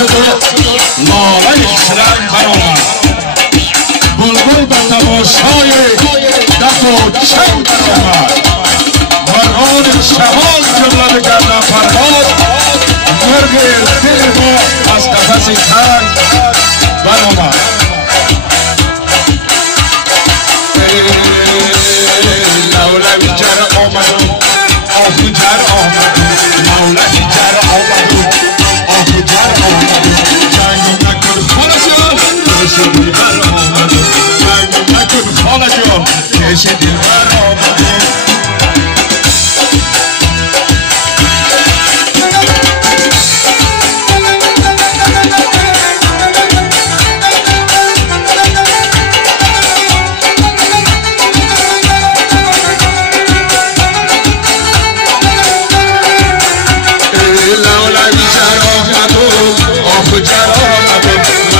شده لاله شرم برآمد بلبل به تماشای دف و چنگ برآمد مرغان شمال جمله به گردن فرهاد مرغ دل ما از قفس تنگ برآمد مولوی جر آمد آهو جر آمد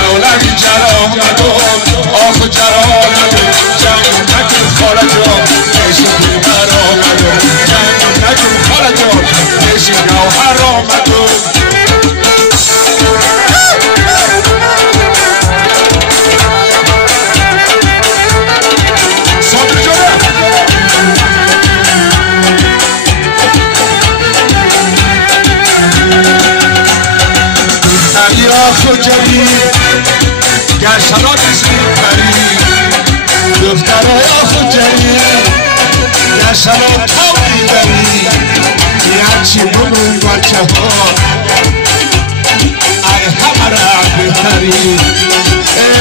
مولوی جر آمد آهو جر آمد جنگ نکن خاله جان کش دلبر آمد جنگ نکن خاله جان کش دلبر آمد خجلی گشترات سیپری دخترای خجلی گشترات تاوی داری یعنچی بمون بچه ها ای همه را بهتری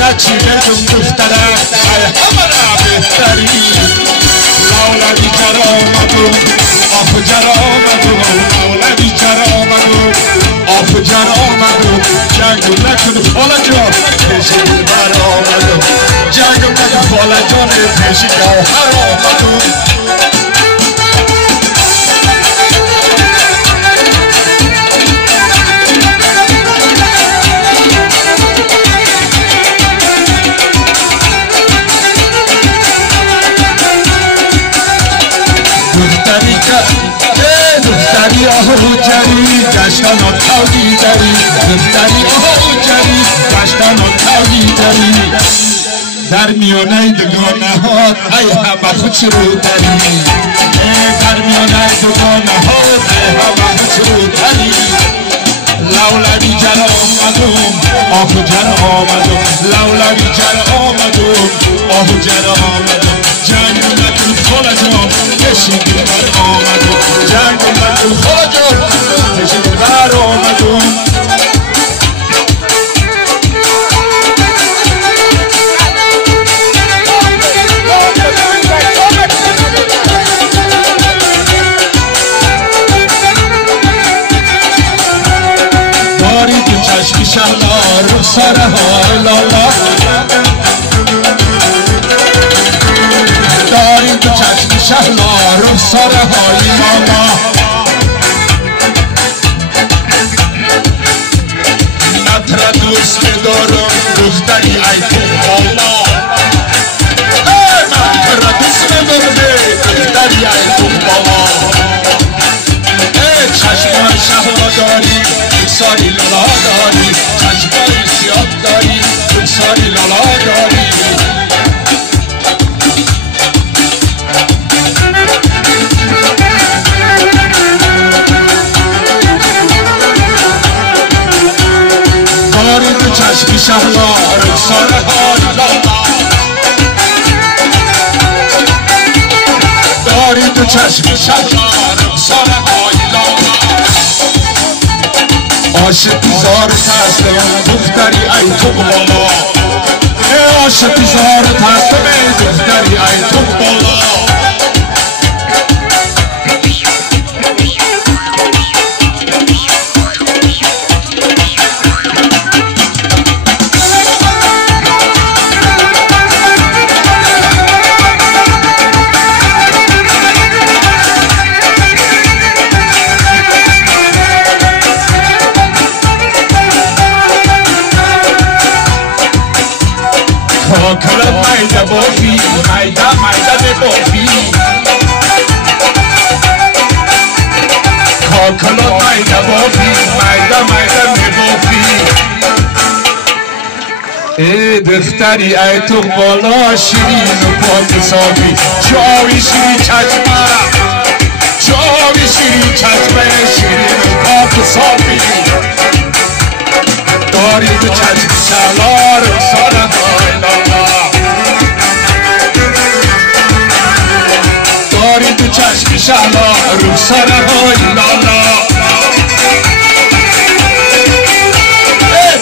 یعنچی بمون دختره ای همه را بهتری لولوی جر آمدو آخ جر آمدو لولوی جر آمدو آخ جر آمدو جنگو نکن خاله جان پیشی دلبر آمدو جنگو نکن خاله جان پیشی گوهر آمدو دختری آهو جری گشتن و تاوی داری دختری آهو جری گشتن و تاوی داری در میانه دوگانه ها ای همه خوش رو داری در میانه دوگانه ها ای همه خوش رو داری لولوی جر آمدم آهو جر آمدم لولوی جر آمدم آهو جر آمدم جنگ نکن خاله جان کشی دلبر آمدم جنگ نکن خاله جان کشی دلبر آمدم داری تو چشمی شهلا رخساره های لالا داری تو چشمی شهلا رخساره های لالا نتره دوست دارم دختری ای تو بالا نتره دوست دارم دختری ای تو بالا چشمای شهلا داری رخساری لالا داری چشمای سیاه داری رخساری لالا داری داری تو چشمی شهلا رخساره های لالا داری تو چشمی شهلا رخساره های لالا عاشق زار هستم دختری ای تو بالا عاشق زار هستم دختری ای تو بالا کلا مایده بافی مایده بافی کلا مایده بافی مایده بافی ای دختری ای تو بالا شیرین و پاک صافی چاوی شیرین چشمه چاوی شیرین چشمه شیرین و پاک صافی داری تو چشم شلار سارا های لالا داری تو چشم شلار سارا های لالا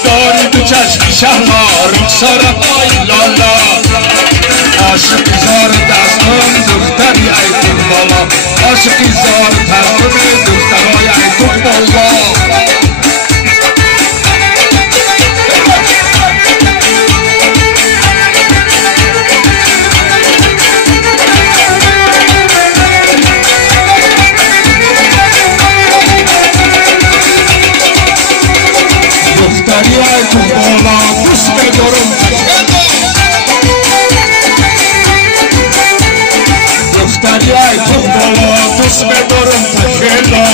داری تو چشم شلار سارا های لالا عاشقی زار دستم دختری ای تو بالا عاشقی زار دستم دختری ای تو بالا دختری ای تو بالا دوست بدارم دختری ای تو بالا دوست بدارم تخیلا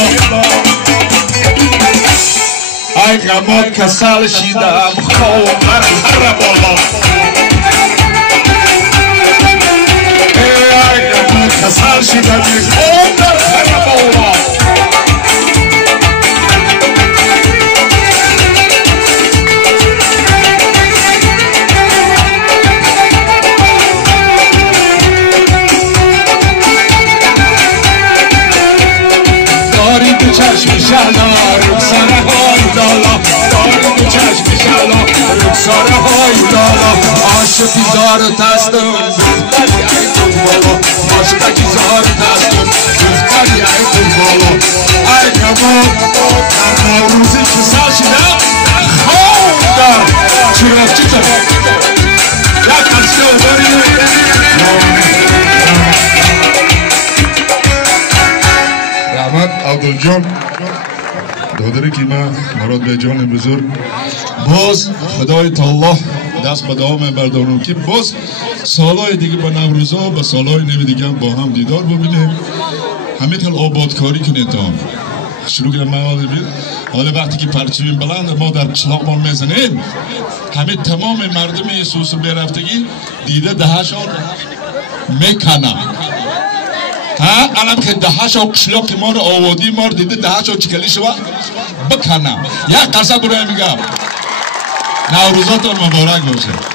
ای غمات کسل شیدم خواب هر بالا ای غمات کسل شیدم خواب هر بالا چشم شلا رخساره های لالا داری تو چشم شلا رخساره های لالا عاشقی زار تستم دختری ای تو بالا عاشقی زار تستم دختری ای تو بالا ای گمان در نوروزی که سال شدم خواب در چراغ چی تو یک قصه داری رحمت عبدالجان دادره که من مراد به جان بزرگ باز خدای تعالی دست به دعا بردارم که باز سالهای دیگه با نوروزها و سالهای نوی دیگه با هم دیدار ببینیم همه تل آبادکاری کنید تا شروع کنم مواد بید حالا وقتی که پرچمین بلند ما در چلاقمان میزنیم همه تمام مردم سوس برفتگی دیده دهشان میکنم الان که دهشا قشلاق ما رو آوادی ما رو دیده دهشا چکلی شوا بکنم یک قصه برای میگم نوروزاتون مبارک باشه